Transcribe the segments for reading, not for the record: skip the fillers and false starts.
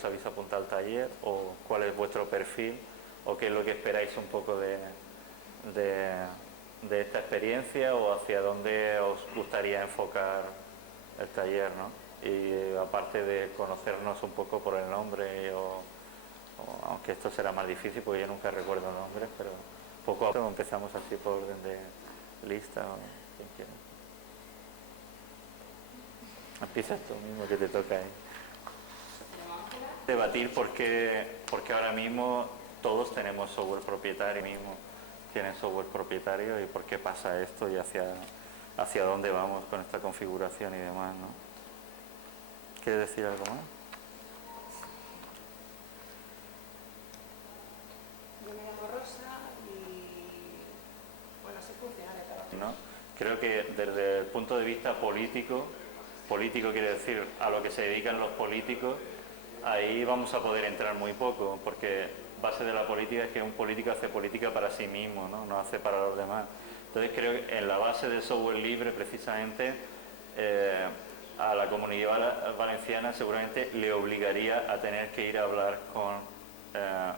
os habéis apuntado al taller, o cuál es vuestro perfil, o qué es lo que esperáis un poco de esta experiencia, o hacia dónde os gustaría enfocar el taller, ¿no? Y aparte de conocernos un poco por el nombre, aunque esto será más difícil porque yo nunca recuerdo nombres, pero poco a poco empezamos así por orden de lista, o quien quiera. Empiezas tú mismo, que te toca ahí. Debatir porque ahora mismo todos tenemos software propietario, mismo tienen software propietario, y por qué pasa esto y hacia dónde vamos con esta configuración y demás, ¿no? ¿Quieres decir algo más? Yo me llamo Rosa y bueno, soy funcionaria de trabajo. ¿No? Creo que desde el punto de vista político quiere decir a lo que se dedican los políticos, ahí vamos a poder entrar muy poco, porque base de la política es que un político hace política para sí mismo, no hace para los demás. Entonces creo que en la base del software libre, precisamente, a la Comunidad Valenciana seguramente le obligaría a tener que ir a hablar con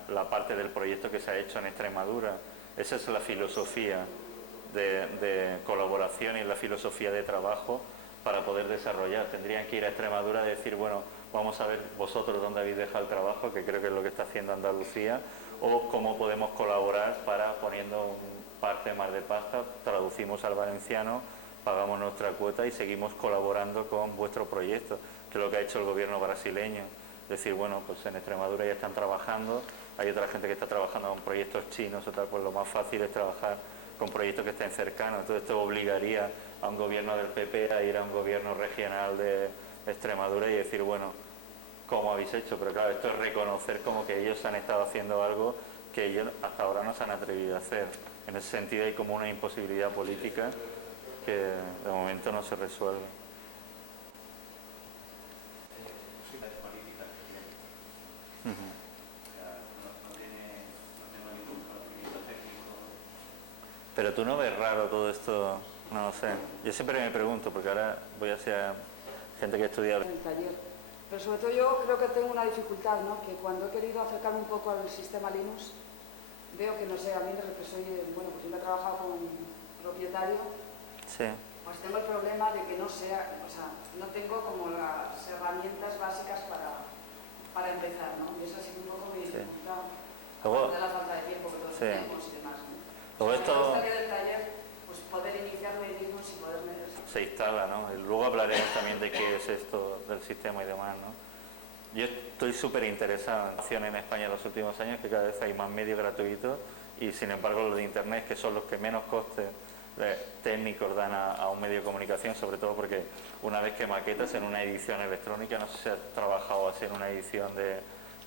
la parte del proyecto que se ha hecho en Extremadura. Esa es la filosofía de colaboración y la filosofía de trabajo para poder desarrollar. Tendrían que ir a Extremadura y decir, bueno, vamos a ver vosotros dónde habéis dejado el trabajo, que creo que es lo que está haciendo Andalucía, o cómo podemos colaborar para, poniendo parte más de pasta, traducimos al valenciano, pagamos nuestra cuota y seguimos colaborando con vuestro proyecto, que es lo que ha hecho el gobierno brasileño. Es decir, bueno, pues en Extremadura ya están trabajando, hay otra gente que está trabajando con proyectos chinos o tal, pues lo más fácil es trabajar con proyectos que estén cercanos. Entonces esto obligaría a un gobierno del PP a ir a un gobierno regional de Extremadura y decir, bueno, ¿cómo habéis hecho? Pero claro, esto es reconocer como que ellos han estado haciendo algo que ellos hasta ahora no se han atrevido a hacer. En ese sentido hay como una imposibilidad política que de momento no se resuelve. Pero tú no ves raro todo esto, no lo sé. Yo siempre me pregunto, porque ahora voy hacia gente que estudia en el taller. Pero sobre todo yo creo que tengo una dificultad, ¿no? Que cuando he querido acercarme un poco al sistema Linux, veo que, no sé, a mí desde que soy, bueno, pues yo he trabajado con propietario, sí. Pues tengo el problema de que no sea, o sea, no tengo como las herramientas básicas para empezar, ¿no? Y eso ha sido un poco mi dificultad. Luego, de la falta de tiempo que todos tenemos y demás, ¿no? Luego esto... Me gustaría del taller, pues poder iniciarme Linux y poder meter... Se instala, ¿no? Y luego hablaremos también de qué es esto del sistema y demás, ¿no? Yo estoy súper interesado en España en los últimos años, que cada vez hay más medios gratuitos, y sin embargo los de internet, que son los que menos costes técnicos dan a un medio de comunicación, sobre todo porque una vez que maquetas en una edición electrónica, no sé si has trabajado así en una edición de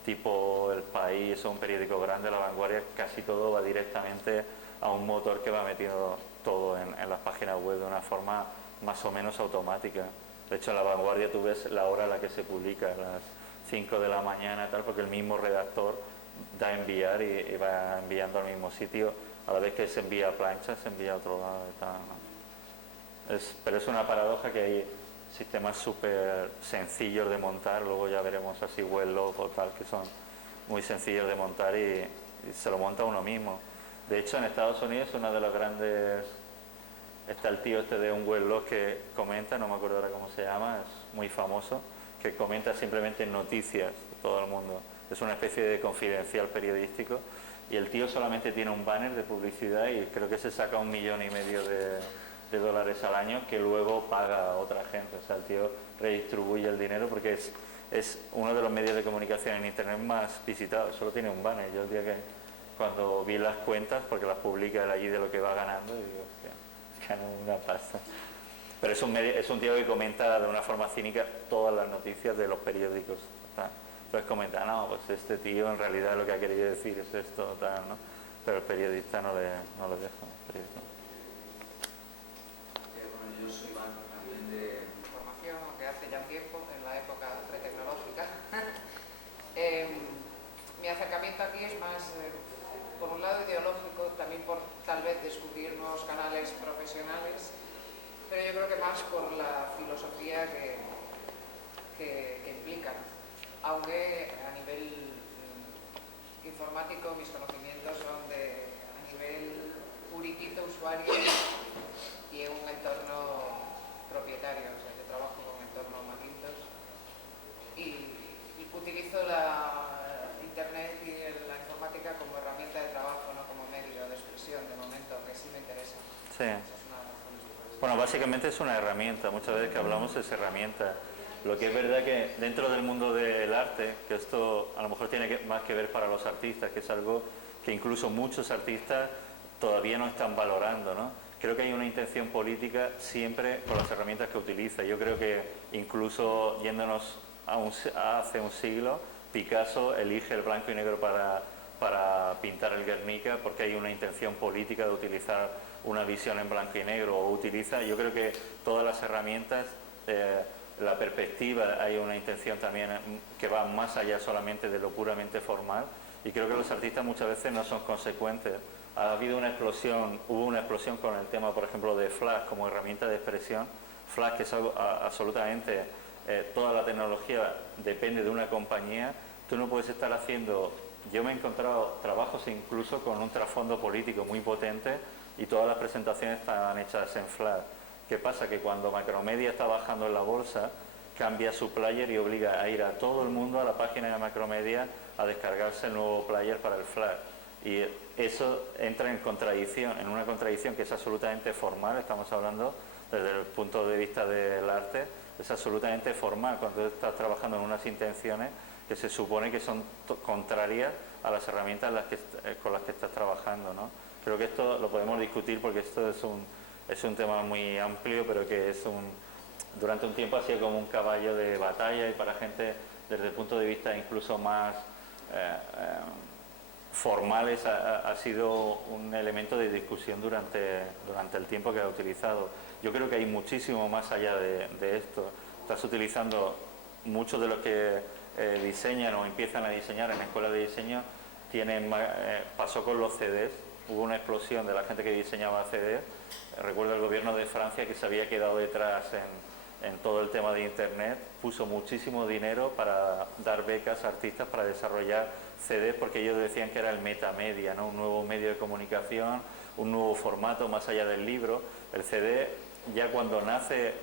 tipo El País o un periódico grande, La Vanguardia, casi todo va directamente a un motor que va metiendo todo en las páginas web de una forma más o menos automática. De hecho, en La Vanguardia tú ves la hora a la que se publica, a las 5 de la mañana, tal, porque el mismo redactor da a enviar y va enviando al mismo sitio. A la vez que se envía a plancha, se envía a otro lado y tal, ¿no? Pero es una paradoja que hay sistemas súper sencillos de montar, luego ya veremos así Weblog o tal, que son muy sencillos de montar y se lo monta uno mismo. De hecho, en Estados Unidos una de las grandes... Está el tío este de un Weblog que comenta, no me acuerdo ahora cómo se llama, es muy famoso, que comenta simplemente noticias de todo el mundo. Es una especie de confidencial periodístico y el tío solamente tiene un banner de publicidad y creo que se saca 1,5 millones de dólares al año que luego paga a otra gente. O sea, el tío redistribuye el dinero porque es uno de los medios de comunicación en internet más visitados, solo tiene un banner. Yo el día que cuando vi las cuentas, porque las publica él allí de lo que va ganando, y digo, hostia, gana una pasta. Pero es un tío que comenta de una forma cínica todas las noticias de los periódicos, ¿tá? Entonces comenta, no, pues este tío en realidad lo que ha querido decir es esto, tal, ¿no? Pero el periodista no le deja. Bueno, yo soy Iván, también de formación, aunque hace ya tiempo, en la época pretecnológica. Mi acercamiento aquí es más, por un lado ideológico, también por tal vez descubrir nuevos canales profesionales, pero yo creo que más por la filosofía que implican. aunque a nivel informático mis conocimientos son a nivel puriquito usuario y en un entorno propietario, o sea, yo trabajo con entorno Macintosh y utilizo la internet y la informática como herramienta de trabajo, no como medio de expresión de momento, que sí me interesa. Sí. Bueno, básicamente es una herramienta, muchas veces que hablamos es herramienta. Lo que es verdad que dentro del mundo del arte, que esto a lo mejor tiene más que ver para los artistas, que es algo que incluso muchos artistas todavía no están valorando, ¿no? Creo que hay una intención política siempre con las herramientas que utiliza. Yo creo que incluso yéndonos a hace un siglo, Picasso elige el blanco y negro para pintar el Guernica porque hay una intención política de utilizar una visión en blanco y negro, o utiliza, yo creo que todas las herramientas, la perspectiva, hay una intención también que va más allá solamente de lo puramente formal, y creo que los artistas muchas veces no son consecuentes. Ha habido una explosión, hubo una explosión con el tema, por ejemplo, de Flash como herramienta de expresión. Flash, que es algo absolutamente, toda la tecnología depende de una compañía. Tú no puedes estar haciendo, yo me he encontrado trabajos incluso con un trasfondo político muy potente y todas las presentaciones están hechas en Flash. ¿Qué pasa? Que cuando Macromedia está bajando en la bolsa, cambia su player y obliga a ir a todo el mundo a la página de Macromedia a descargarse el nuevo player para el Flash. Y eso entra en contradicción, en una contradicción que es absolutamente formal. Estamos hablando desde el punto de vista del arte, es absolutamente formal cuando tú estás trabajando en unas intenciones que se supone que son contrarias a las herramientas con las que estás trabajando, ¿no? Creo que esto lo podemos discutir porque esto es un tema muy amplio, pero que durante un tiempo ha sido como un caballo de batalla, y para gente desde el punto de vista incluso más formales ha sido un elemento de discusión durante el tiempo que ha utilizado. Yo creo que hay muchísimo más allá de esto. Estás utilizando muchos de los que diseñan o empiezan a diseñar en escuelas de diseño, pasó con los CDs, hubo una explosión de la gente que diseñaba CDs. Recuerdo el gobierno de Francia, que se había quedado detrás en todo el tema de internet, puso muchísimo dinero para dar becas a artistas para desarrollar CDs, porque ellos decían que era el metamedia, ¿no? Un nuevo medio de comunicación, un nuevo formato más allá del libro. El CD, ya cuando nace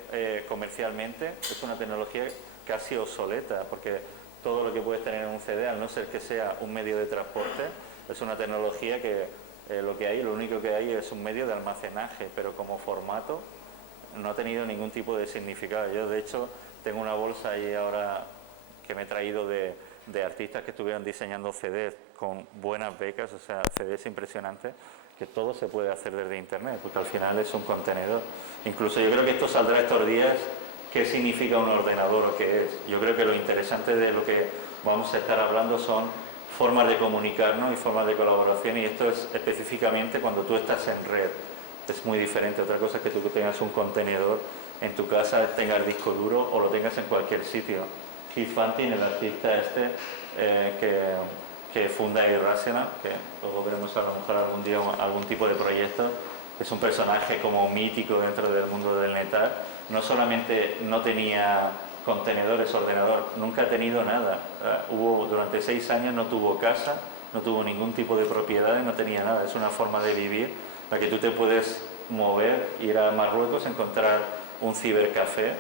comercialmente, es una tecnología casi obsoleta, porque todo lo que puedes tener en un CD, al no ser que sea un medio de transporte, es una tecnología que lo único que hay es un medio de almacenaje, pero como formato no ha tenido ningún tipo de significado. Yo, de hecho, tengo una bolsa ahí ahora que me he traído de artistas que estuvieron diseñando CDs con buenas becas, o sea, CDs impresionantes, que todo se puede hacer desde internet, porque al final es un contenedor. Incluso yo creo que esto saldrá estos días, qué significa un ordenador o qué es. Yo creo que lo interesante de lo que vamos a estar hablando son formas de comunicarnos y formas de colaboración, y esto es específicamente cuando tú estás en red. Es muy diferente. Otra cosa es que tú tengas un contenedor en tu casa, tengas disco duro o lo tengas en cualquier sitio. Keith Fantin, el artista que funda Irrational, que luego veremos a lo mejor algún día algún tipo de proyecto, es un personaje como mítico dentro del mundo del NetArt. No solamente no tenía contenedores, ordenador, nunca ha tenido nada. Durante 6 años no tuvo casa, no tuvo ningún tipo de propiedad y no tenía nada. Es una forma de vivir la que tú te puedes mover, ir a Marruecos, encontrar un cibercafé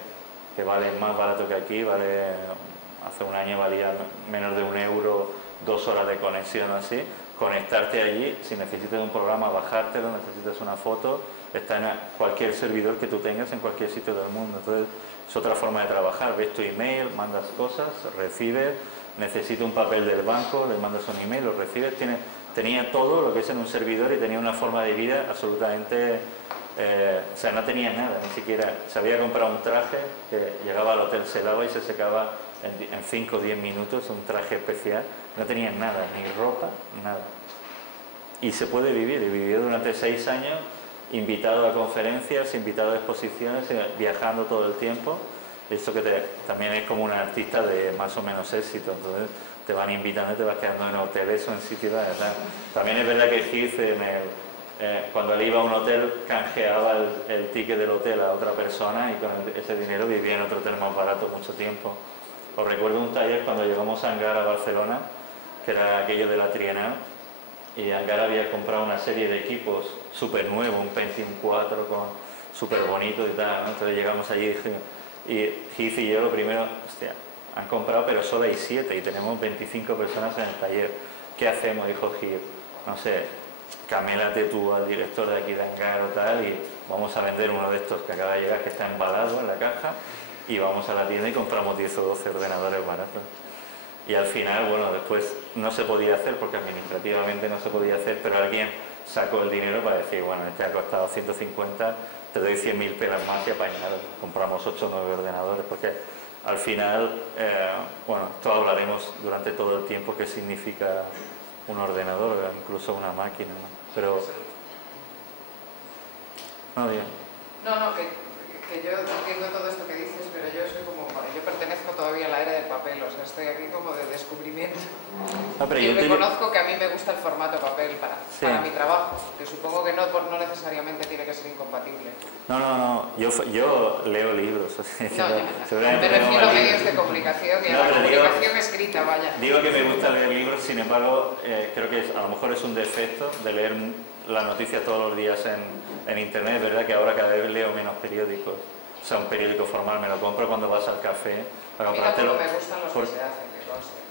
que vale más barato que aquí, hace un año valía menos de €1, 2 horas de conexión así, conectarte allí, si necesitas un programa, bajártelo, necesitas una foto, está en cualquier servidor que tú tengas en cualquier sitio del mundo. Entonces es otra forma de trabajar. Ves tu email, mandas cosas, recibes, necesito un papel del banco, le mandas un email, lo recibes. Tenía todo lo que es en un servidor y tenía una forma de vida absolutamente, o sea, no tenía nada, ni siquiera. Se había comprado un traje que llegaba al hotel, se lava y se secaba en 5 o 10 minutos, un traje especial. No tenía nada, ni ropa, nada. Y se puede vivir, y vivió durante 6 años, invitado a conferencias, invitado a exposiciones, viajando todo el tiempo. Esto que también es como un artista de más o menos éxito, entonces te van invitando y te vas quedando en hoteles o en sitios. También es verdad que Heath, cuando él iba a un hotel, canjeaba el ticket del hotel a otra persona y con ese dinero vivía en otro hotel más barato mucho tiempo. Os recuerdo un taller cuando llegamos a Angar, a Barcelona, que era aquello de la Trienal, y Angar había comprado una serie de equipos súper nuevos, un Pentium 4 súper bonito y tal, ¿no? Entonces llegamos allí y Heath y yo lo primero, hostia, han comprado pero solo hay 7 y tenemos 25 personas en el taller. ¿Qué hacemos? Dijo Heath, no sé, camélate tú al director de aquí de Angar o tal y vamos a vender uno de estos que acaba de llegar, que está embalado en la caja, y vamos a la tienda y compramos 10 o 12 ordenadores baratos. Y al final, bueno, después no se podía hacer porque administrativamente no se podía hacer, pero alguien sacó el dinero para decir, bueno, este ha costado 150, te doy 100.000 pelas más y apañado. Compramos 8 o 9 ordenadores porque al final, bueno, esto hablaremos durante todo el tiempo qué significa un ordenador, incluso una máquina, ¿no? Pero... No, bien. No, que yo entiendo todo esto que dices, pero yo soy como, bueno, yo pertenezco todavía a la era del papel, o sea, estoy aquí como de descubrimiento. Pero yo reconozco que a mí me gusta el formato papel para mi trabajo, que supongo que no necesariamente tiene que ser incompatible. No, yo leo libros. O sea, me refiero a medios de comunicación y a la comunicación escrita, vaya. Digo que me gusta leer libros, sin embargo, creo que a lo mejor es un defecto de leer la noticia todos los días en internet. Es verdad que ahora cada vez leo menos periódicos, o sea, un periódico formal me lo compro cuando vas al café para comprártelo. Me gustan los que se hacen, que conste.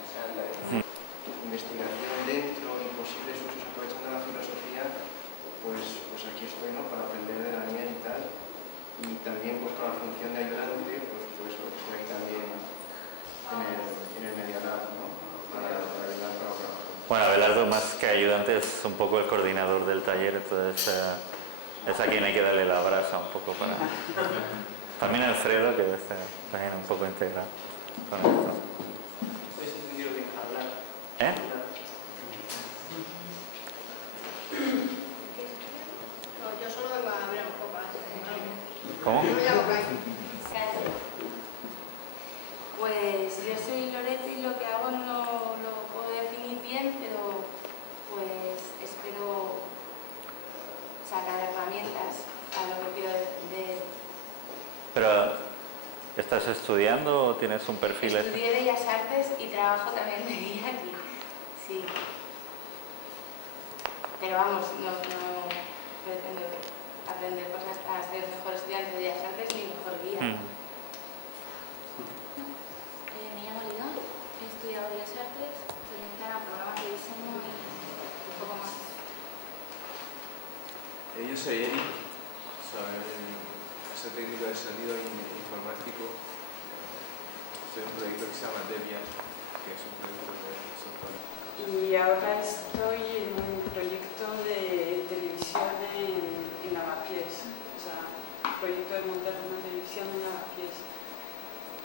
Investigación dentro y posibles usos aprovechando la filosofía, pues aquí estoy, ¿no? Para aprender de la mía y tal, y también pues con la función de ayudante, pues estoy ahí también en el Media Lab, ¿no? Para ayudar para otra. Bueno, Abelardo más que ayudante es un poco el coordinador del taller, entonces es a quien hay que darle la brasa un poco para... También Alfredo, que está también un poco integrado con esto. ¿Eh? Yo solo vengo a abrir un poco. ¿Cómo? Pues yo soy Loreto y lo que hago no lo puedo definir bien, pero pues espero sacar herramientas a lo que quiero de... Pero, ¿estás estudiando o tienes un perfil? Estudié Bellas Artes y trabajo también de guía aquí. Sí. Pero vamos, no pretendo aprender cosas a ser mejor estudiante de Bellas Artes ni mejor guía. Me llamo Lida, he estudiado Bellas Artes, soy mexicana, programas de diseño y un poco más. Yo soy Eric, soy técnico de sonido informático. Estoy en un proyecto que se llama Debian, que es un proyecto de software. Y ahora estoy en un proyecto de televisión en Lavapiés, o sea, un proyecto de montar una televisión en Lavapiés.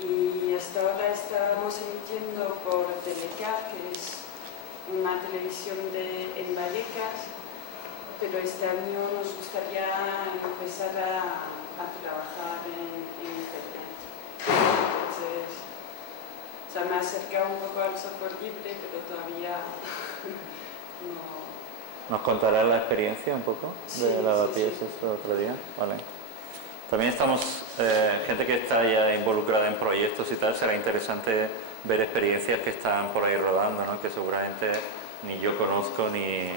Y hasta ahora estábamos emitiendo por Telecar, que es una televisión en Vallecas, pero este año nos gustaría empezar a trabajar en Internet. Entonces, o sea, me he acercado un poco al software libre, pero todavía no... ¿Nos contarás la experiencia un poco de Lavapiés este otro día? Vale. También estamos, gente que está ya involucrada en proyectos y tal, será interesante ver experiencias que están por ahí rodando, ¿no? Que seguramente ni yo conozco ni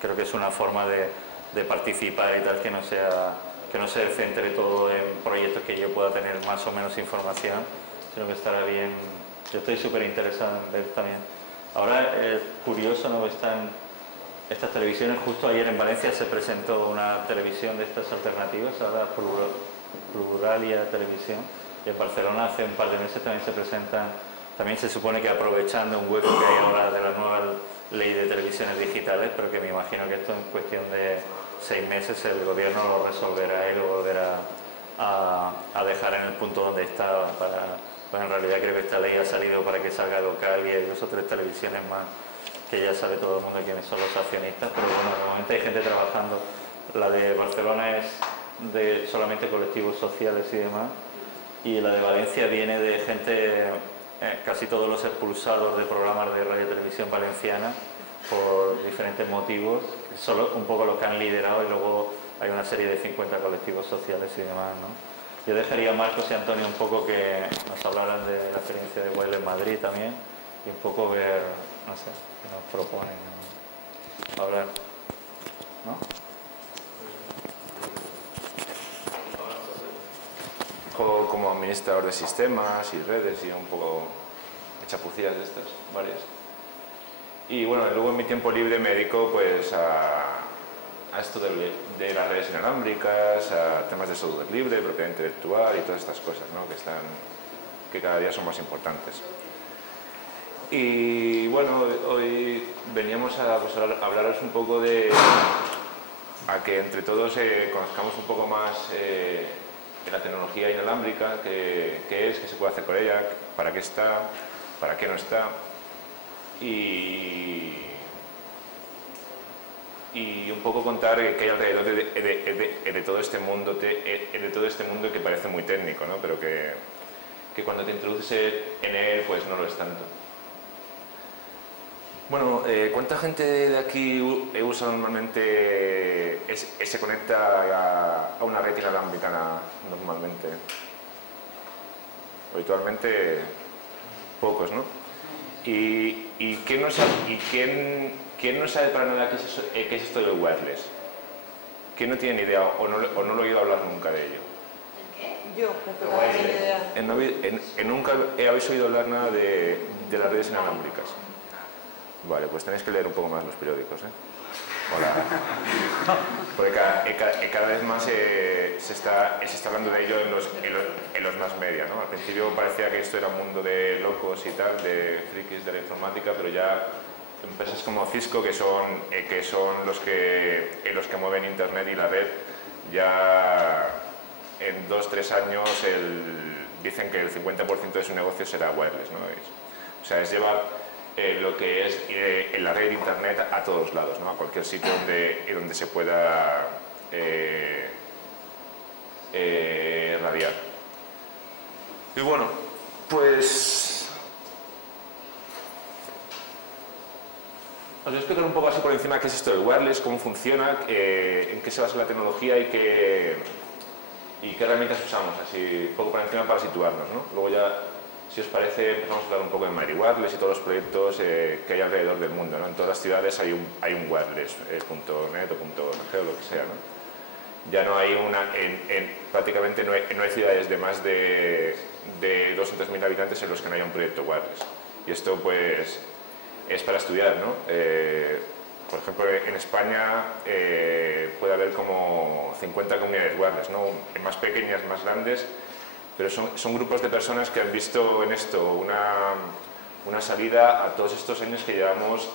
creo que es una forma de participar y tal que no se centre todo en proyectos que yo pueda tener más o menos información, sino que estará bien. Yo estoy súper interesado en ver también. Ahora es curioso, ¿no? Están estas televisiones. Justo ayer en Valencia se presentó una televisión de estas alternativas, ahora Pluralia Televisión, y en Barcelona hace un par de meses también se presentan. También se supone que aprovechando un hueco que hay ahora de la nueva ley de televisiones digitales, pero que me imagino que esto en cuestión de 6 meses el gobierno lo resolverá y lo volverá a dejar en el punto donde está. Bueno, en realidad creo que esta ley ha salido para que salga local y hay 2 o 3 televisiones más que ya sabe todo el mundo quiénes son los accionistas, pero bueno, de momento hay gente trabajando. La de Barcelona es de solamente colectivos sociales y demás, y la de Valencia viene de gente, casi todos los expulsados de programas de radio y televisión valenciana por diferentes motivos, que son un poco los que han liderado, y luego hay una serie de 50 colectivos sociales y demás, ¿no? Yo dejaría a Marcos y Antonio un poco que nos hablaran de la experiencia de Wireless en Madrid también y un poco ver, no sé, qué nos proponen hablar, ¿no? Como administrador de sistemas y redes y un poco chapucillas de estas, varias. Y bueno, luego en mi tiempo libre me dedico pues a esto de las redes inalámbricas, a temas de software libre, propiedad intelectual y todas estas cosas, ¿no? que cada día son más importantes. Y bueno, hoy veníamos a hablaros un poco a que entre todos conozcamos un poco más la tecnología inalámbrica, qué es, qué se puede hacer con ella, para qué está, para qué no está, y un poco contar qué hay alrededor de todo este mundo, que parece muy técnico, ¿no? Pero que cuando te introduces en él, pues no lo es tanto. Bueno, ¿cuánta gente de aquí usa normalmente, se conecta a una red inalámbrica normalmente? Habitualmente pocos, ¿no? ¿Y quién no sabe para nada qué es esto del wireless? ¿Quién no tiene ni idea o no lo he oído hablar nunca de ello? Yo, porque no tengo idea. Nunca habéis oído hablar nada de las redes inalámbricas. Vale, pues tenéis que leer un poco más los periódicos, ¿eh? Porque cada vez más se está hablando de ello en los más media, ¿no? Al principio parecía que esto era un mundo de locos y tal, de frikis de la informática, pero ya empresas como Cisco, que son los que mueven Internet y la red, ya en 2-3 años dicen que el 50% de su negocio será wireless, ¿no? O sea, es llevar lo que es en la red de Internet a todos lados, ¿no? A cualquier sitio donde se pueda radiar. Y bueno, pues os voy a explicar un poco así por encima qué es esto del wireless, cómo funciona, en qué se basa la tecnología y qué herramientas usamos, así un poco por encima para situarnos, ¿no? Luego ya, si os parece, vamos a hablar un poco de Madrid Wireless y todos los proyectos que hay alrededor del mundo, ¿no? En todas las ciudades hay un wireless.net o .org o lo que sea, ¿no? Ya no hay prácticamente no hay ciudades de más de 200.000 habitantes en los que no haya un proyecto wireless. Y esto pues es para estudiar, ¿no? Por ejemplo, en España puede haber como 50 comunidades wireless, ¿no? Más pequeñas, más grandes, pero son grupos de personas que han visto en esto una salida a todos estos años que llevamos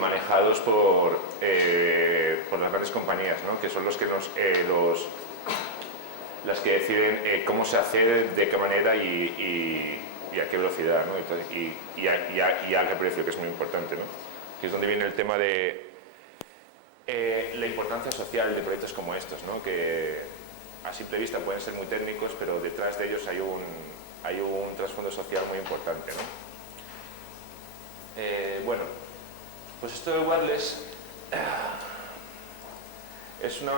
manejados por las grandes compañías, ¿no? Que son los que las que deciden cómo se hace, de qué manera y a qué velocidad, ¿no? Entonces, y a qué precio, que es muy importante, ¿no? Que es donde viene el tema de la importancia social de proyectos como estos, ¿no? Que a simple vista pueden ser muy técnicos, pero detrás de ellos hay un trasfondo social muy importante, ¿no? Bueno, pues esto del wireless es una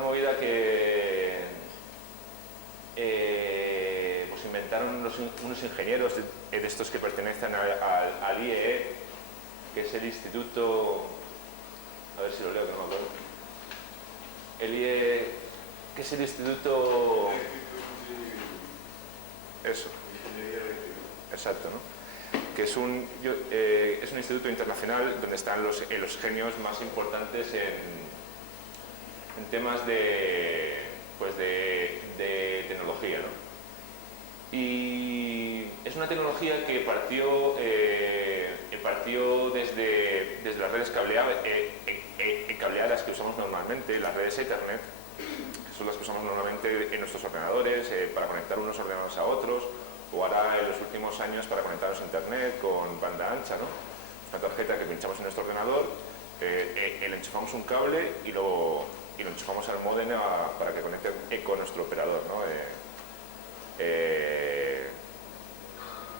movida que pues inventaron unos ingenieros de estos que pertenecen al IEE, que es el Instituto, a ver si lo leo, que no me acuerdo. El IE, que es el Instituto... Eso. Exacto, ¿no? Que es un instituto internacional donde están los genios más importantes en temas de tecnología, ¿no? Y es una tecnología que partió desde las redes cableadas que usamos normalmente, las redes Ethernet, que son las que usamos normalmente en nuestros ordenadores para conectar unos ordenadores a otros, o ahora en los últimos años para conectarnos a Internet con banda ancha, ¿no? Una tarjeta que pinchamos en nuestro ordenador, le enchufamos un cable y lo enchufamos al módem para que conecte con nuestro operador, ¿no?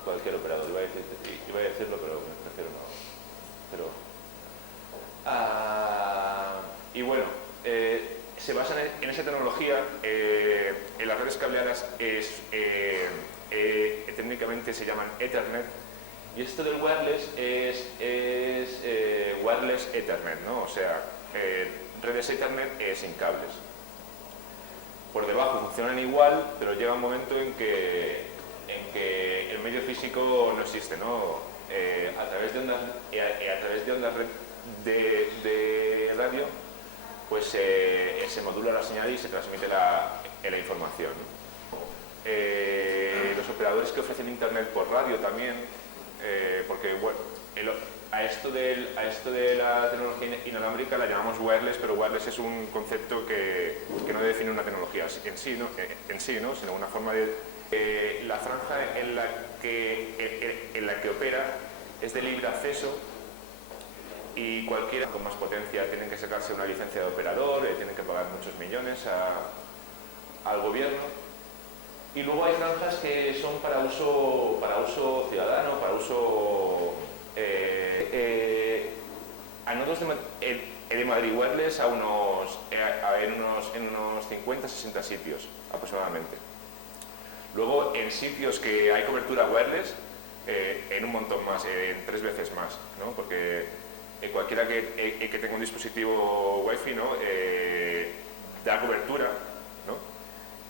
Cualquier operador, iba a decirlo, pero prefiero no. Y bueno, se basan en esa tecnología. En las redes cableadas técnicamente se llaman Ethernet, y esto del wireless es wireless Ethernet, ¿no? O sea, redes Ethernet sin cables. Por debajo funcionan igual, pero llega un momento en que el medio físico no existe, ¿no? A través de ondas de radio, pues se modula la señal y se transmite la información, ¿no? Los operadores que ofrecen internet por radio también, porque bueno, a esto de la tecnología inalámbrica la llamamos wireless, pero wireless es un concepto que no define una tecnología en sí, ¿no? Sino una forma de... la franja en la que opera es de libre acceso, y cualquiera con más potencia tienen que sacarse una licencia de operador, tienen que pagar muchos millones al gobierno. Y luego hay franjas que son para uso ciudadano, para uso... a nodos de Madrid Wireless en unos 50-60 sitios aproximadamente. Luego en sitios que hay cobertura wireless, en un montón más, en 3 veces más, ¿no? Porque cualquiera que tenga un dispositivo Wi-Fi, ¿no? Da cobertura, ¿no?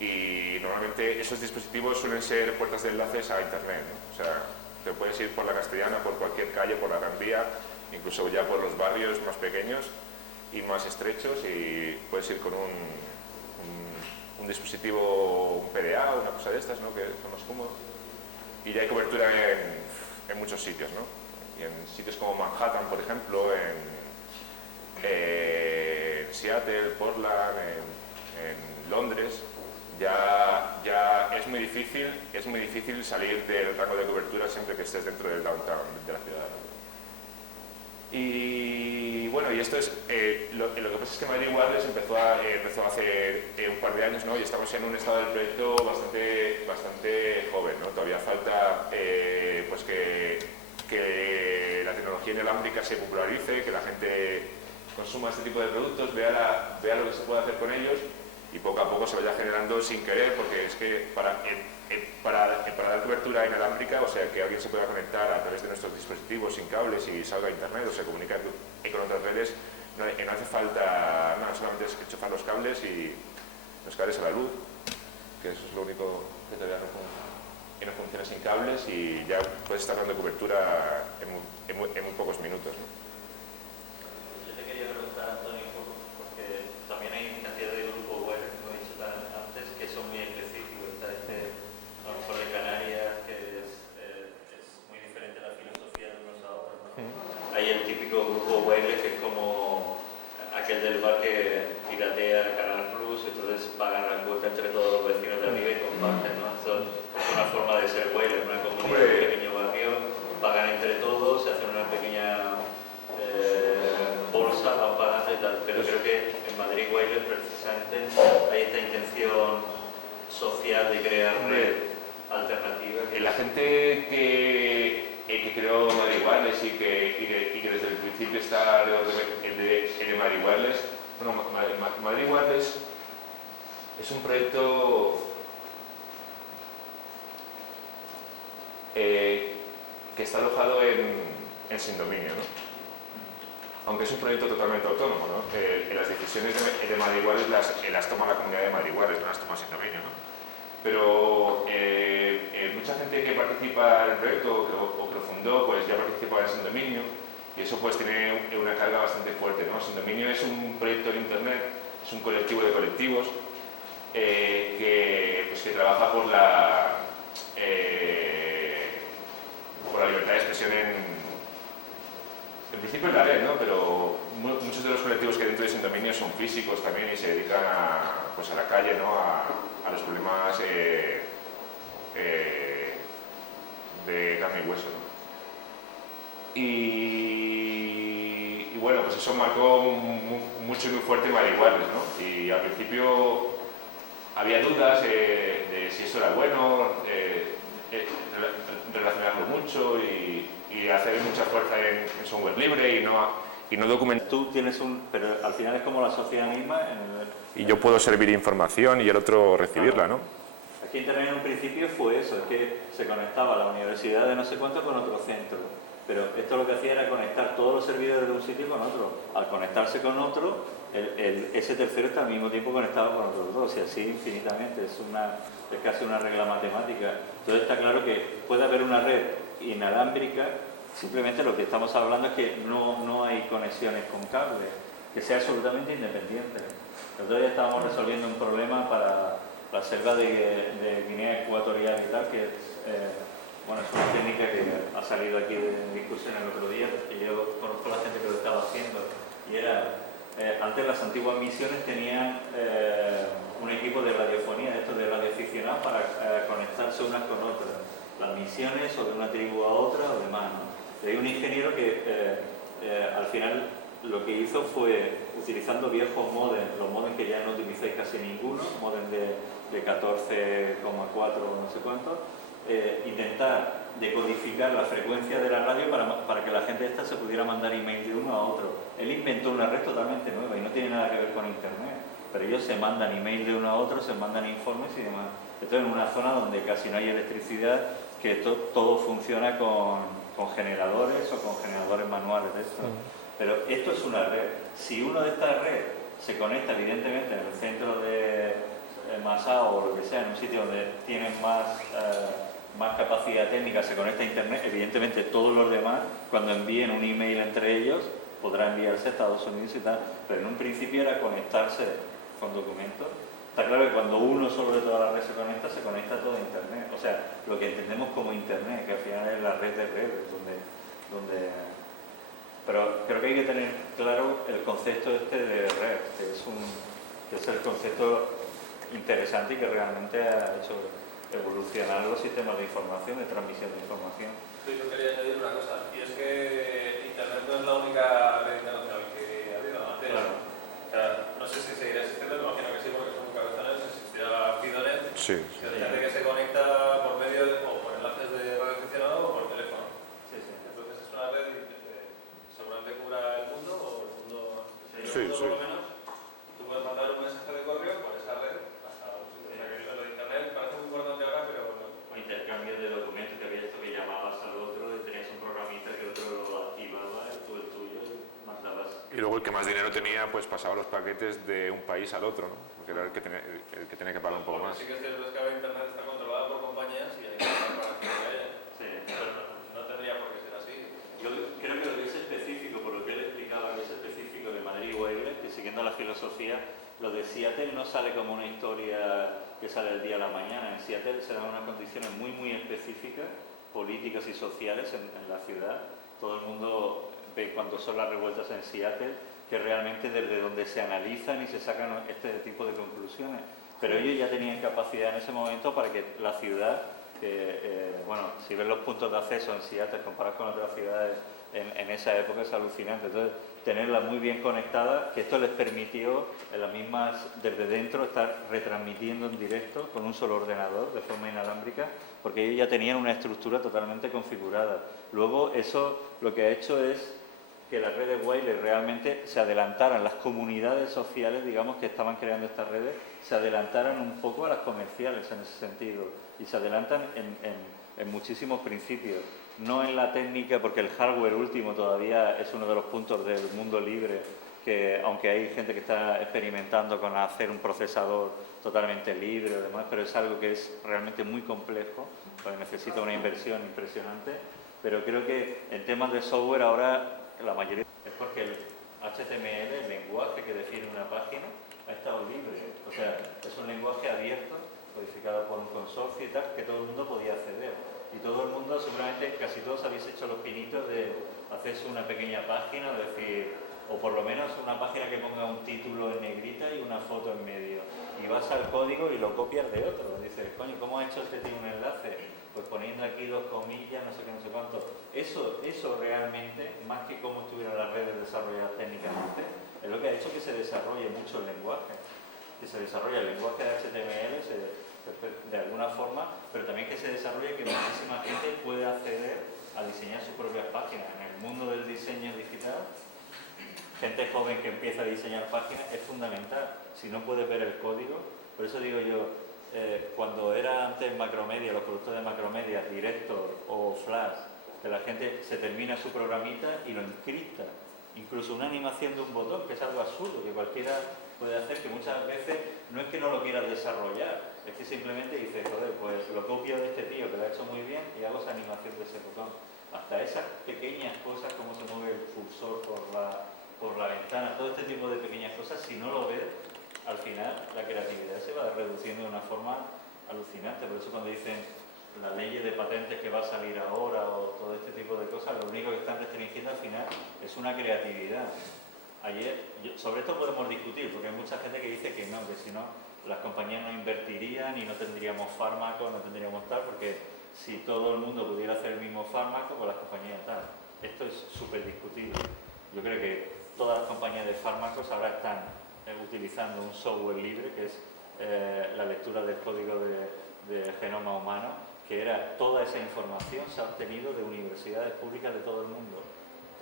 Y normalmente esos dispositivos suelen ser puertas de enlaces a internet, ¿no? O sea, te puedes ir por la Castellana, por cualquier calle, por la Gran Vía, incluso ya por los barrios más pequeños y más estrechos, y puedes ir con un dispositivo, un PDA, una cosa de estas, ¿no? Que es más cómodo. Y ya hay cobertura en muchos sitios, ¿no? Y en sitios como Manhattan, por ejemplo, en Seattle, Portland, en Londres, ya es muy difícil salir del rango de cobertura siempre que estés dentro del downtown de la ciudad. Y bueno, y esto es lo que pasa es que Madrid Wireless empezó hace un par de años, ¿no? Y estamos en un estado del proyecto bastante joven, ¿no? Todavía falta pues que la tecnología inalámbrica se popularice, que la gente consuma este tipo de productos, vea lo que se puede hacer con ellos, y poco a poco se vaya generando sin querer, porque es que para dar cobertura inalámbrica, o sea, que alguien se pueda conectar a través de nuestros dispositivos sin cables y salga a internet o se comunica con otras redes, no hace falta nada, solamente es enchufar los cables y los cables a la luz, que eso es lo único que todavía no funciona sin cables, y ya puedes estar dando cobertura en muy pocos minutos, ¿no? Yo te quería preguntar, Antonio, porque también hay cantidad de grupos web, como he dicho antes, que son muy específicos. Está a lo mejor de Canarias, que es muy diferente la filosofía de unos a otros, ¿no? Hay el típico grupo wireless que es como aquel del bar que piratea Canal Plus, entonces pagan la cuota entre todos los vecinos de arriba y comparten, ¿no? Esto es una forma de ser wireless, una comunidad de un pequeño barrio, pagan entre todos, se hacen una pequeña bolsa, van pagando y tal, pero creo que en Madrid Wireless precisamente hay esta intención social de crear red alternativa. La gente que creó Madrid Wireless y que desde el principio está de Madrid Wireless, bueno, Madrid Wireless es un proyecto que está alojado en Sin Dominio, ¿no? Aunque es un proyecto totalmente autónomo, ¿no? Las decisiones de Madrid Wireless las toma la comunidad de Madrid Wireless, no las toma Sin Dominio, ¿no? Pero mucha gente que participa en el proyecto o que lo fundó, pues ya participa en Sin Dominio, y eso pues tiene una carga bastante fuerte, ¿no? Sin Dominio es un proyecto de internet, es un colectivo de colectivos que trabaja por la libertad de expresión en principio en la red, ¿no? Pero muchos de los colectivos que hay dentro de Sin Dominio son físicos también y se dedican pues a la calle, ¿no? A los problemas de carne y hueso, ¿no? Y bueno, pues eso marcó mucho y muy fuerte Madrid Wireless, ¿no? Y al principio había dudas de si eso era bueno, relacionarlo mucho y hacer mucha fuerza en software libre y no documentar. Tú tienes pero al final es como la sociedad misma, y yo puedo servir información y el otro recibirla, ¿no? Aquí Internet en un principio fue eso, es que se conectaba la universidad de no sé cuánto con otro centro, pero esto lo que hacía era conectar todos los servidores de un sitio con otro. Al conectarse con otro, ese tercero está al mismo tiempo conectado con otros dos, y así infinitamente, es casi una regla matemática. Entonces está claro que puede haber una red inalámbrica, simplemente lo que estamos hablando es que no hay conexiones con cable, que sea absolutamente independiente. Nosotros ya estábamos resolviendo un problema para la selva de Guinea Ecuatorial y tal, que bueno, es una técnica que ha salido aquí de discusión el otro día, porque yo conozco a la gente que lo estaba haciendo, y era, antes las antiguas misiones tenían un equipo de radiofonía, estos de radioaficionados, para conectarse unas con otras, las misiones o de una tribu a otra o demás, ¿no? Hay un ingeniero que al final lo que hizo fue, utilizando viejos modems, los modems que ya no utilizáis casi ninguno, modems de 14,4 o no sé cuánto, intentar decodificar la frecuencia de la radio para que la gente esta se pudiera mandar email de uno a otro. Él inventó una red totalmente nueva y no tiene nada que ver con internet, pero ellos se mandan email de uno a otro, se mandan informes y demás. Esto en una zona donde casi no hay electricidad, que todo funciona con generadores o con generadores manuales de esto. Pero esto es una red. Si uno de estas redes se conecta evidentemente en el centro de Masao o lo que sea, en un sitio donde tienen más capacidad técnica, se conecta a internet, evidentemente todos los demás, cuando envíen un email entre ellos, podrá enviarse a Estados Unidos y tal, pero en un principio era conectarse con documentos. Está claro que cuando uno solo de toda la red se conecta todo a internet, o sea, lo que entendemos como internet, que al final es la red de redes, pero creo que hay que tener claro el concepto este de red, que es el concepto interesante y que realmente ha hecho evolucionar los sistemas de información, de transmisión de información. Sí, yo quería añadir una cosa, y es que Internet no es la única red internacional que ha habido antes. Claro. O sea, no sé si seguirá existiendo, me imagino que sí, porque son cabezones. Existía Fidonet, Sí. que hay gente que se conecta por medio o por enlaces de radioaficionado o por teléfono. Sí, sí. Entonces es una red que seguramente cubra el mundo, o el mundo, Sí, por lo menos. Tú puedes mandar un mensaje de correo por esa red hasta un sitio. O sea, que lo de Internet parece muy importante ahora, pero bueno. Intercambio de documentos, que había esto que llamabas al otro y tenías un programita que el otro lo activaba, tú el tuyo, y mandabas. Y luego el que más dinero tenía, pues pasaba los paquetes de un país al otro, ¿no? Porque era el que tenía que pagar un poco más. Sí que es cierto que ahora Internet está controlada por compañías y hay que pagar para acceder a ella. Sí. Pero no tendría por qué ser así. Yo creo que lo que es específico, por lo que él explicaba, que es específico de Madrid Wireless, que siguiendo la filosofía, lo de Seattle no sale como una historia que sale el día a la mañana. En Seattle se dan unas condiciones muy, muy específicas, políticas y sociales en la ciudad. Todo el mundo ve cuando son las revueltas en Seattle, que realmente desde donde se analizan y se sacan este tipo de conclusiones. Pero ellos ya tenían capacidad en ese momento para que la ciudad, bueno, si ves los puntos de acceso en Seattle comparados con otras ciudades en esa época es alucinante. Entonces, tenerla muy bien conectada, que esto les permitió en las mismas, desde dentro, estar retransmitiendo en directo con un solo ordenador de forma inalámbrica, porque ellos ya tenían una estructura totalmente configurada. Luego, eso lo que ha hecho es que las redes wireless realmente se adelantaran, las comunidades sociales, digamos, que estaban creando estas redes, se adelantaran un poco a las comerciales en ese sentido, y se adelantan en muchísimos principios. No en la técnica, porque el hardware último todavía es uno de los puntos del mundo libre, que aunque hay gente que está experimentando con hacer un procesador totalmente libre o demás, pero es algo que es realmente muy complejo, porque necesita una inversión impresionante. Pero creo que en temas de software ahora la mayoría es porque el HTML, el lenguaje que define una página, ha estado libre. O sea, es un lenguaje abierto, codificado por un consorcio y tal, que todo el mundo podía acceder. Y todo el mundo, seguramente, casi todos habéis hecho los pinitos de hacerse una pequeña página, decir, o por lo menos una página que ponga un título en negrita y una foto en medio. Y vas al código y lo copias de otro. Dices, coño, ¿cómo ha hecho este tío un enlace? Pues poniendo aquí 2 comillas, no sé qué, no sé cuánto. Eso realmente, más que cómo estuvieron las redes desarrolladas técnicamente, es lo que ha hecho que se desarrolle mucho el lenguaje. Que se desarrolle el lenguaje de HTML de alguna forma, pero también que se desarrolle que muchísima gente pueda acceder a diseñar sus propias páginas. En el mundo del diseño digital gente joven que empieza a diseñar páginas, es fundamental. Si no puedes ver el código, por eso digo yo, cuando era antes Macromedia, los productos de Macromedia, Director o Flash, que la gente se termina su programita y lo encripta. Incluso una animación de un botón, que es algo absurdo, que cualquiera puede hacer, que muchas veces no es que no lo quieras desarrollar, es que simplemente dices, joder, pues lo copio de este tío que lo ha hecho muy bien y hago esa animación de ese botón. Hasta esas pequeñas cosas, cómo se mueve el cursor por la ventana, todo este tipo de pequeñas cosas, si no lo ves, al final la creatividad se va reduciendo de una forma alucinante. Por eso cuando dicen las leyes de patentes que va a salir ahora o todo este tipo de cosas, lo único que están restringiendo al final es una creatividad. Sobre esto podemos discutir, porque hay mucha gente que dice que no, que si no las compañías no invertirían y no tendríamos fármacos, no tendríamos tal, porque si todo el mundo pudiera hacer el mismo fármaco, pues las compañías tal. Esto es súper discutible. Yo creo que todas las compañías de fármacos ahora están utilizando un software libre, que es la lectura del código de genoma humano, que era toda esa información se ha obtenido de universidades públicas de todo el mundo.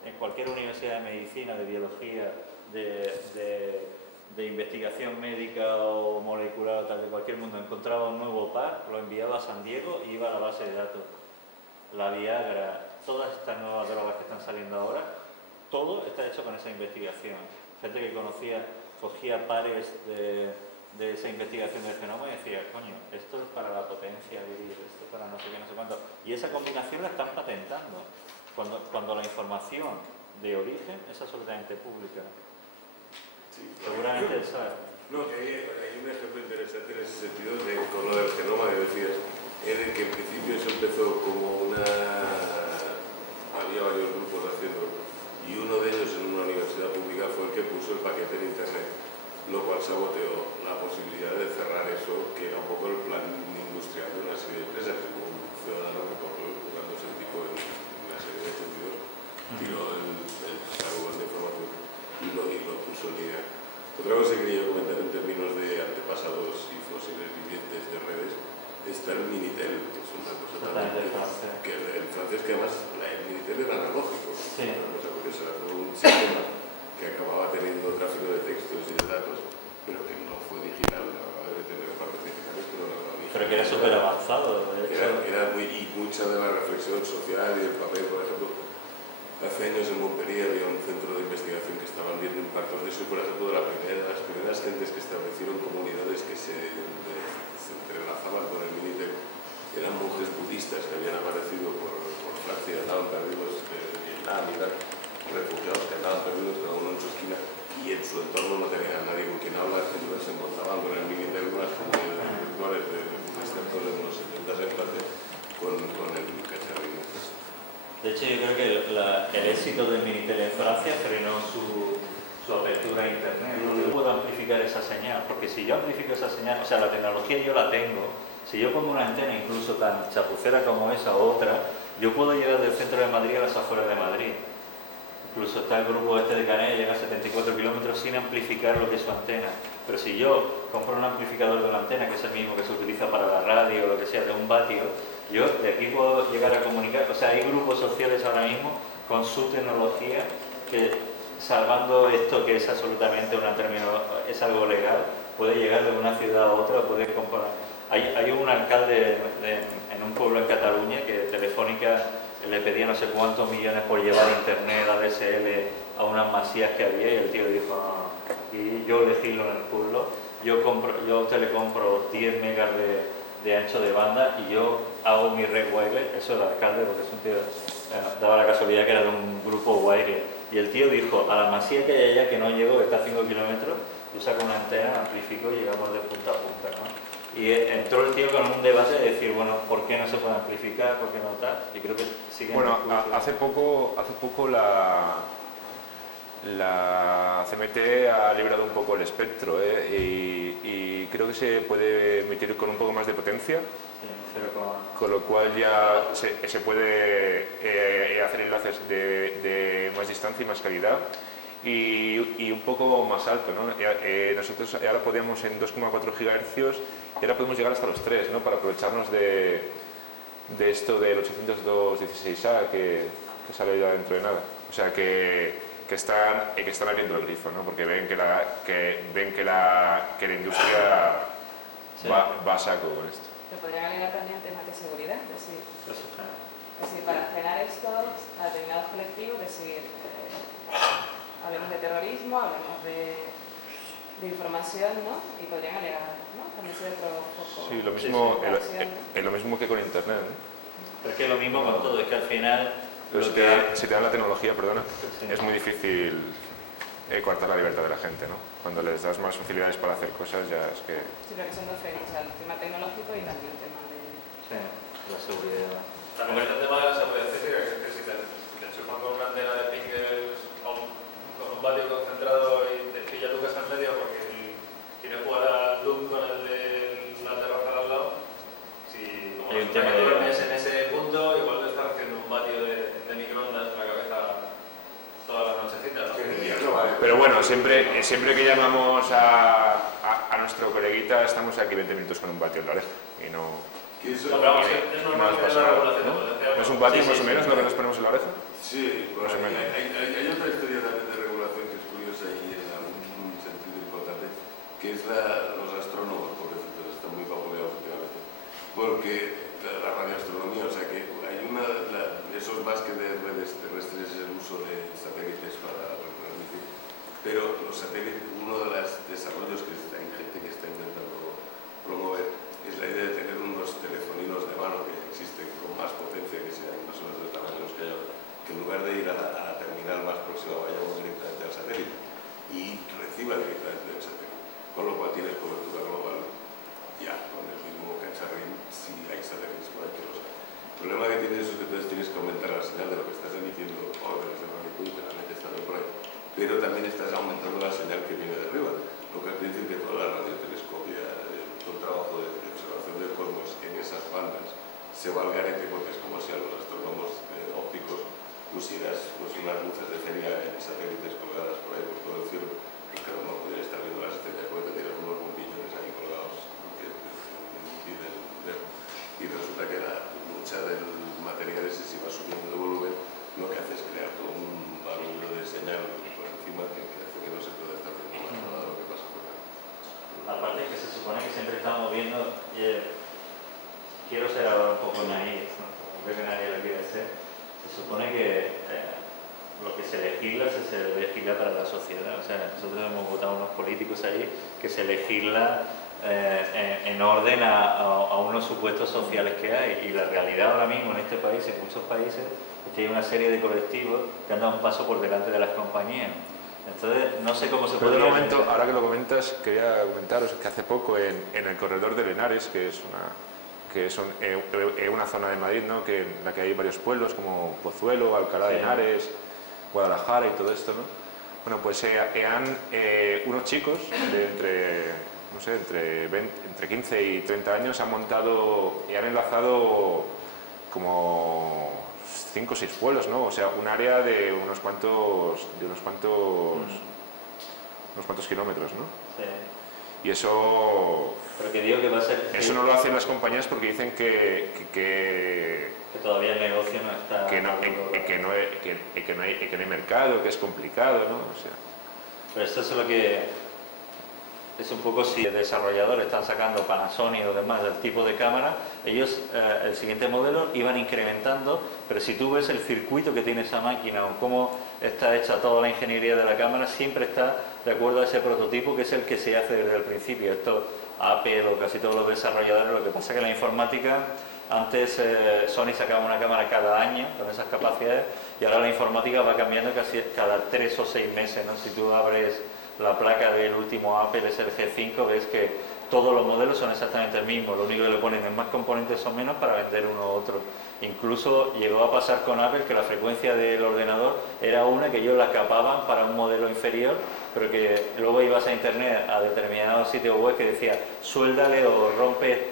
En cualquier universidad de medicina, de biología, de investigación médica o molecular o tal, de cualquier mundo, encontraba un nuevo par, lo enviaba a San Diego y iba a la base de datos. La Viagra, todas estas nuevas drogas que están saliendo ahora, todo está hecho con esa investigación. Gente que cogía pares de esa investigación del genoma y decía, coño, esto es para la potencia viril, esto es para no sé qué, no sé cuánto. Y esa combinación la están patentando, cuando la información de origen es absolutamente pública. Sí, seguramente sabe. No, que hay un ejemplo interesante en ese sentido, con lo del genoma que decías, en el que en principio eso empezó como había varios grupos haciendo, y uno de ellos en una universidad pública fue el que puso el paquete en internet, lo cual saboteó la posibilidad de cerrar eso, que era un poco el plan industrial de una serie de empresas, como un ciudadano que cogió, jugándose el tipo en una serie de sentidos, tiró el cargo de información y lo puso en línea. Otra cosa que quería comentar en términos de antepasados y fósiles vivientes de redes está el Minitel, que es una cosa también que el francés, que además el Minitel era analógico, sí. Una cosa curiosa, un sistema que acababa teniendo tráfico de textos y de datos, pero que no fue digital, acababa de tener partes digitales, pero no era digital. Pero que era súper avanzado, de hecho. Y mucha de la reflexión social y el papel, por ejemplo, hace años en Montpellier había un centro de investigación que estaban viendo impactos de eso, y por ejemplo, de las primeras gentes que establecieron comunidades que se entrelazaban con el Minitel eran monjes budistas que habían aparecido por Francia, andaban perdidos en Vietnam y tal, refugiados que andaban perdidos cada uno en su esquina, y en su entorno no tenían a nadie con quien hablar, entonces se encontraban con el Minitel, unas comunidades virtuales de excepto de unos 70 en clase con el cacharrín. De hecho, yo creo que el éxito del Minitel en Francia frenó su apertura a Internet. Yo puedo amplificar esa señal, porque si yo amplifico esa señal, o sea, la tecnología yo la tengo, si yo pongo una antena incluso tan chapucera como esa o otra, yo puedo llegar del centro de Madrid a las afueras de Madrid. Incluso está el grupo este de Canella, llega a 74 kilómetros sin amplificar lo que es su antena. Pero si yo compro un amplificador de la antena, que es el mismo que se utiliza para la radio o lo que sea, de 1 vatio, yo de aquí puedo llegar a comunicar. O sea, hay grupos sociales ahora mismo con su tecnología que, salvando esto que es absolutamente es algo legal, puede llegar de una ciudad a otra, puede comprar. Hay un alcalde en un pueblo en Cataluña que Telefónica le pedía no sé cuántos millones por llevar internet a DSL a unas masías que había, y el tío dijo, y yo legislo en el pueblo, yo a usted le compro 10 megas de ancho de banda y yo hago mi red wireless. Eso es el alcalde, porque es un tío, daba la casualidad que era de un grupo wireless, y el tío dijo, a la masía que hay allá, que no llego, que está a 5 kilómetros, yo saco una antena, amplifico y llegamos de punta a punta, ¿no? Y entró el tío con un debate de decir, bueno, ¿por qué no se puede amplificar? ¿Por qué no tal? Y creo que sigue. Bueno, hace poco la CMT ha librado un poco el espectro, y creo que se puede emitir con un poco más de potencia, con lo cual ya se puede hacer enlaces de más distancia y más calidad. Y un poco más alto, ¿no? Nosotros ahora podíamos en 2,4 GHz y ahora podemos llegar hasta los 3, ¿no? Para aprovecharnos de esto del 802.16a que sale ya dentro de nada. O sea que están abriendo el grifo, ¿no? Porque ven que la industria va a saco con esto. Pero podrían agregar también temas de seguridad, es decir, para frenar esto a determinados colectivos, es decir, hablemos de terrorismo, hablemos de información, ¿no? Y podrían agregar, ¿no? También ser otro poco... Sí, lo mismo que con Internet, ¿no? Pero es que lo mismo con todo, es que al final... Pero si te dan la tecnología, perdona, es muy difícil coartar la libertad de la gente, ¿no? Cuando les das más facilidades para hacer cosas, ya es que... Sí, pero que son dos frentes, o sea, el tema tecnológico y también el tema de... Sí, la seguridad. También el tema de la seguridad física, que es que si te enchufan con una antena de pingles con un vatio concentrado y te pilla tu casa en medio porque quieres jugar al Doom con el de la terraza de al lado, si como hay un tema de... duermes en ese punto, igual te estás haciendo un vatio de microondas en la cabeza todas las nochecitas, ¿no? Pero bueno, siempre que llamamos a nuestro coleguita, estamos aquí 20 minutos con un vatio en la oreja y no... No, pero vamos, es normal que haya una regulación de potencia. ¿No es un vatio más o menos lo que nos ponemos en la oreja? Sí, bueno, hay otra historia también de regulación que es curiosa y en un sentido importante, que es los astrónomos, pobrecitos, están muy vapuleados últimamente, porque la radioastronomía, o sea que hay eso es más que de redes terrestres, es el uso de satélites para retransmitir, pero los satélites, uno de los desarrollos que hay gente que está intentando promover es la idea de tener unos telefoninos de mano que existen con más potencia, que sean más o menos del tamaño de los que hay ahora, que en lugar de ir a la terminal más próxima vayamos directamente al satélite y reciba directamente del satélite, con lo cual tienes cobertura global ya con el mismo cacharrín si hay satélites por ahí que los hay. El problema que tienes es que entonces tienes que aumentar la señal de lo que estás emitiendo órdenes de magnitud, generalmente está bien por ahí, pero también estás aumentando la señal que viene de arriba, lo que quiere decir que toda la radiotelescopia, todo el trabajo de observación del cosmos en esas bandas se va al garete, porque es como si a los astrónomos ópticos pusieras unas luces de feria en satélites colgadas por ahí por todo el cielo, y claro, no podría estar viendo las estrellas porque tendrías unos bombillones ahí colgados que impiden ver. Y resulta que mucha del material ese, si va subiendo de volumen, lo que hace es crear todo un barullo de señal por encima que hace que no se pueda estar viendo más nada de lo que pasa por ahí. Aparte es que se supone que siempre estamos viendo, quiero ser ahora un poco naif, ¿no? Como veo que nadie lo quiere ser, se supone que lo que se legisla para la sociedad, o sea, nosotros hemos votado unos políticos ahí que se legisla en orden a unos supuestos sociales que hay, y la realidad ahora mismo en este país, en muchos países, es que hay una serie de colectivos que han dado un paso por delante de las compañías. Entonces, no sé cómo se puede... Pero de un momento, ahora que lo comentas, quería comentaros que hace poco en el corredor de Lenares, que es una zona de Madrid, ¿no? En la que hay varios pueblos como Pozuelo, Alcalá de Henares, Guadalajara y todo esto, ¿no? Bueno, pues unos chicos de entre 15 y 30 años han montado y han enlazado como 5 o 6 pueblos, ¿no? O sea, un área de unos cuantos kilómetros, ¿no? Sí. Y eso... Pero que digo que va a ser... Eso no lo hacen las compañías porque dicen que todavía el negocio no está... Que no hay mercado, que es complicado, ¿no? O sea... Pero esto es lo que... Es un poco si el desarrollador están sacando Panasonic o demás del tipo de cámara, ellos el siguiente modelo iban incrementando, pero si tú ves el circuito que tiene esa máquina o cómo está hecha toda la ingeniería de la cámara, siempre está de acuerdo a ese prototipo que es el que se hace desde el principio. Esto Apple o casi todos los desarrolladores, lo que pasa es que la informática, antes Sony sacaba una cámara cada año con esas capacidades y ahora la informática va cambiando casi cada 3 o 6 meses, ¿no? Si tú abres la placa del último Apple, es el G5, ves que todos los modelos son exactamente el mismo, lo único que le ponen es más componentes o menos para vender uno u otro. Incluso llegó a pasar con Apple que la frecuencia del ordenador era una que ellos la capaban para un modelo inferior, pero que luego ibas a internet a determinados sitios web que decía suéldale o rompe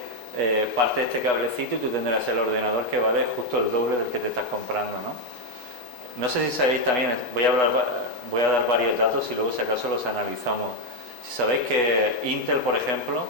parte de este cablecito y tú tendrás el ordenador que vale justo el doble del que te estás comprando, ¿no? No sé si sabéis también, voy a dar varios datos y luego si acaso los analizamos. Si sabéis que Intel, por ejemplo,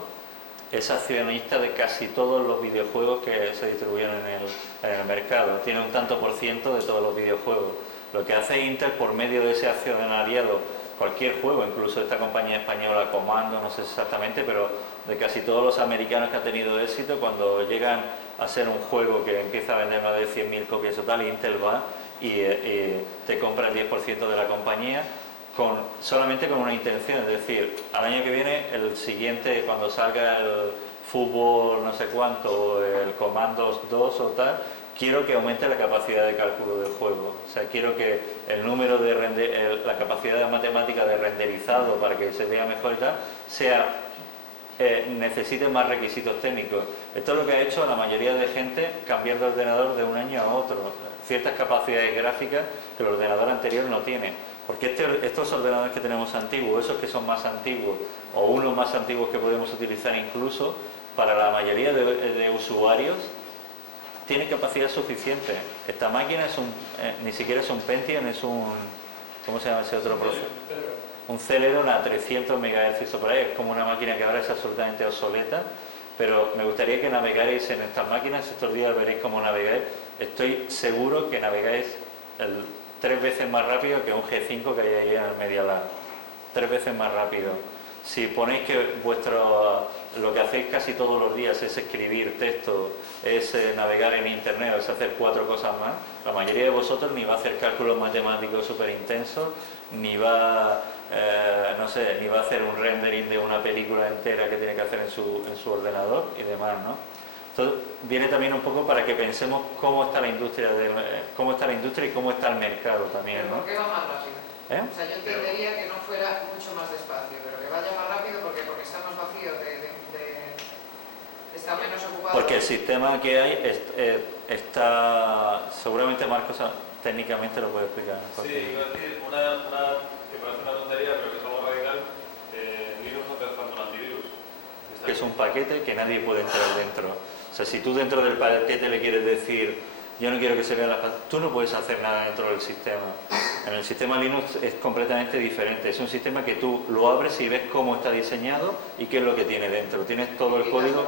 es accionista de casi todos los videojuegos que se distribuyen en el mercado. Tiene un tanto por ciento de todos los videojuegos. Lo que hace Intel por medio de ese accionariado, cualquier juego, incluso esta compañía española Comando, no sé exactamente, pero de casi todos los americanos que ha tenido éxito, cuando llegan a ser un juego que empieza a vender más de 100.000 copias o tal, Intel va y te compra el 10% de la compañía solamente con una intención, es decir, al año que viene, el siguiente, cuando salga el fútbol no sé cuánto, el Commandos 2 o tal, quiero que aumente la capacidad de cálculo del juego. O sea, quiero que el número de la capacidad de matemática de renderizado para que se vea mejor y tal, necesite más requisitos técnicos. Esto es lo que ha hecho la mayoría de gente cambiar de ordenador de un año a otro. Ciertas capacidades gráficas que el ordenador anterior no tiene. Porque estos ordenadores que tenemos antiguos, esos que son más antiguos, o unos más antiguos que podemos utilizar incluso, para la mayoría de usuarios, tiene capacidad suficiente. Esta máquina ni siquiera es un Pentium, es un... ¿Cómo se llama ese otro procesador? Un Celeron a 300 MHz o por ahí. Es como una máquina que ahora es absolutamente obsoleta, pero me gustaría que navegarais en estas máquinas. Estos días veréis cómo navegáis. Estoy seguro que navegáis 3 veces más rápido que un G5 que hay ahí en el Media Lab. 3 veces más rápido. Si ponéis que lo que hacéis casi todos los días es escribir texto, es navegar en internet, es hacer 4 cosas más, la mayoría de vosotros ni va a hacer cálculos matemáticos súper intensos, ni va ni va a hacer un rendering de una película entera que tiene que hacer en su ordenador y demás, ¿no? Entonces viene también un poco para que pensemos cómo está la industria y cómo está el mercado también, ¿no? ¿Por qué va más rápido? O sea, yo entendería que no fuera mucho más despacio, pero que vaya más rápido porque está más vacío, está menos ocupado. Porque el sistema que hay está... Seguramente Marcos técnicamente lo puede explicar. Sí, iba a decir una que parece una tontería, pero que es algo radical. Linux no te hace falta un antivirus. Es un paquete que nadie puede entrar dentro. O sea, si tú dentro del paquete le quieres decir, yo no quiero que se vean las... Tú no puedes hacer nada dentro del sistema. En el sistema Linux es completamente diferente. Es un sistema que tú lo abres y ves cómo está diseñado y qué es lo que tiene dentro. Tienes todo el código.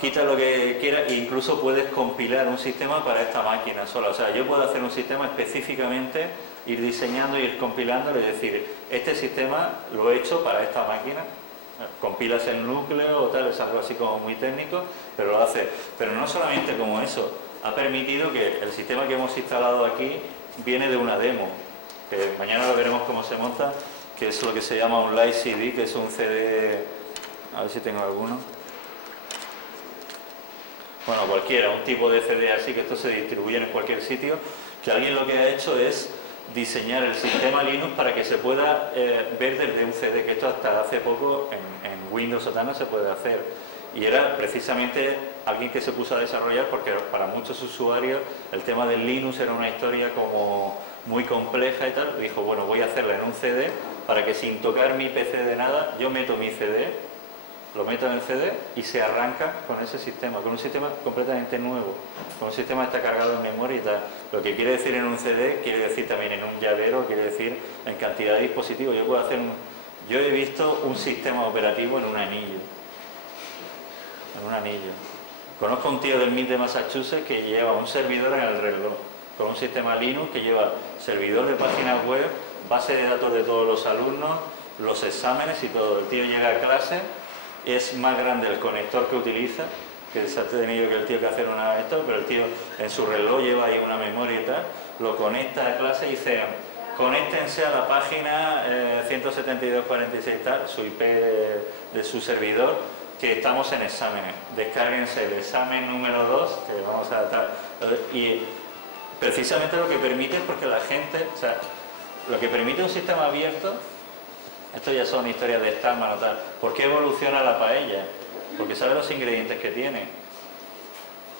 Quita lo que quieras e incluso puedes compilar un sistema para esta máquina sola. O sea, yo puedo hacer un sistema específicamente, ir diseñando y ir compilándolo y decir, este sistema lo he hecho para esta máquina. Compilas el núcleo o tal, es algo así como muy técnico, pero lo hace. Pero no solamente como eso, ha permitido que el sistema que hemos instalado aquí viene de una demo, que mañana lo veremos cómo se monta, que es lo que se llama un Live CD, que es un CD, a ver si tengo alguno. Bueno, cualquiera, un tipo de CD así, que esto se distribuye en cualquier sitio, que alguien lo que ha hecho es diseñar el sistema Linux para que se pueda ver desde un CD, que esto hasta hace poco en Windows o tal no se puede hacer. Y era precisamente alguien que se puso a desarrollar porque para muchos usuarios el tema del Linux era una historia como muy compleja y tal. Dijo, bueno, voy a hacerla en un CD para que sin tocar mi PC de nada, yo meto mi CD, lo meto en el CD y se arranca con ese sistema, con un sistema completamente nuevo, con un sistema que está cargado en memoria y tal. Lo que quiere decir en un CD, quiere decir también en un llavero, quiere decir en cantidad de dispositivos. Yo he visto un sistema operativo en un anillo. Conozco a un tío del MIT de Massachusetts que lleva un servidor en el reloj, con un sistema Linux que lleva servidor de páginas web, base de datos de todos los alumnos, los exámenes y todo. El tío llega a clase, es más grande el conector que utiliza, que se ha tenido que el tío que hacer una de estas, pero el tío en su reloj lleva ahí una memoria y tal, lo conecta a clase y dice, conéctense a la página 172.46 tal, su IP de su servidor, que estamos en exámenes, descárguense el examen número 2, que vamos a tratar. Y precisamente lo que permite es porque la gente, o sea, lo que permite un sistema abierto, esto ya son historias de Stallman o tal, ¿por qué evoluciona la paella? Porque sabe los ingredientes que tiene.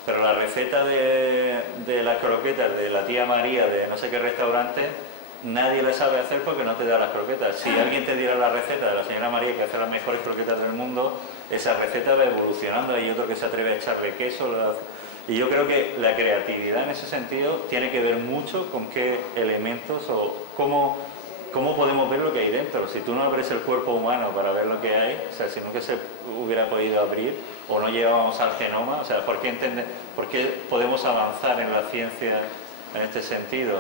Pero la receta de las croquetas de la tía María de no sé qué restaurante, nadie la sabe hacer porque no te da las croquetas. Si alguien te diera la receta de la señora María que hace las mejores croquetas del mundo, esa receta va evolucionando. Hay otro que se atreve a echarle queso. Y yo creo que la creatividad en ese sentido tiene que ver mucho con qué elementos o cómo podemos ver lo que hay dentro. Si tú no abres el cuerpo humano para ver lo que hay, o sea, si nunca se hubiera podido abrir o no llegábamos al genoma, o sea, ¿por qué podemos avanzar en la ciencia en este sentido,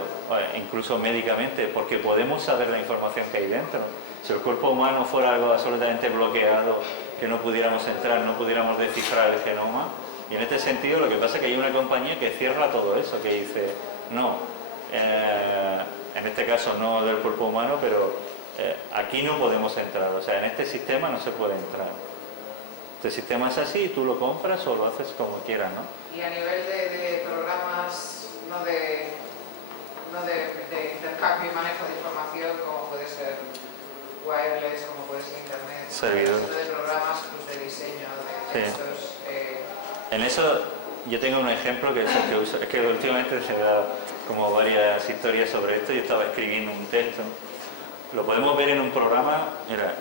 incluso médicamente, porque podemos saber la información que hay dentro. Si el cuerpo humano fuera algo absolutamente bloqueado, que no pudiéramos entrar, no pudiéramos descifrar el genoma, y en este sentido lo que pasa es que hay una compañía que cierra todo eso, que dice, no, en este caso no del cuerpo humano, pero aquí no podemos entrar, o sea, en este sistema no se puede entrar. Este sistema es así y tú lo compras o lo haces como quieras, ¿no? Y a nivel de programas, no de intercambio y manejo de información, como puede ser wireless, como puede ser internet, servidores de programas pues, de diseño de sí. estos. En eso yo tengo un ejemplo que es el que uso, es que últimamente se me da como varias historias sobre esto. Yo estaba escribiendo un texto, lo podemos ver en un programa, mira,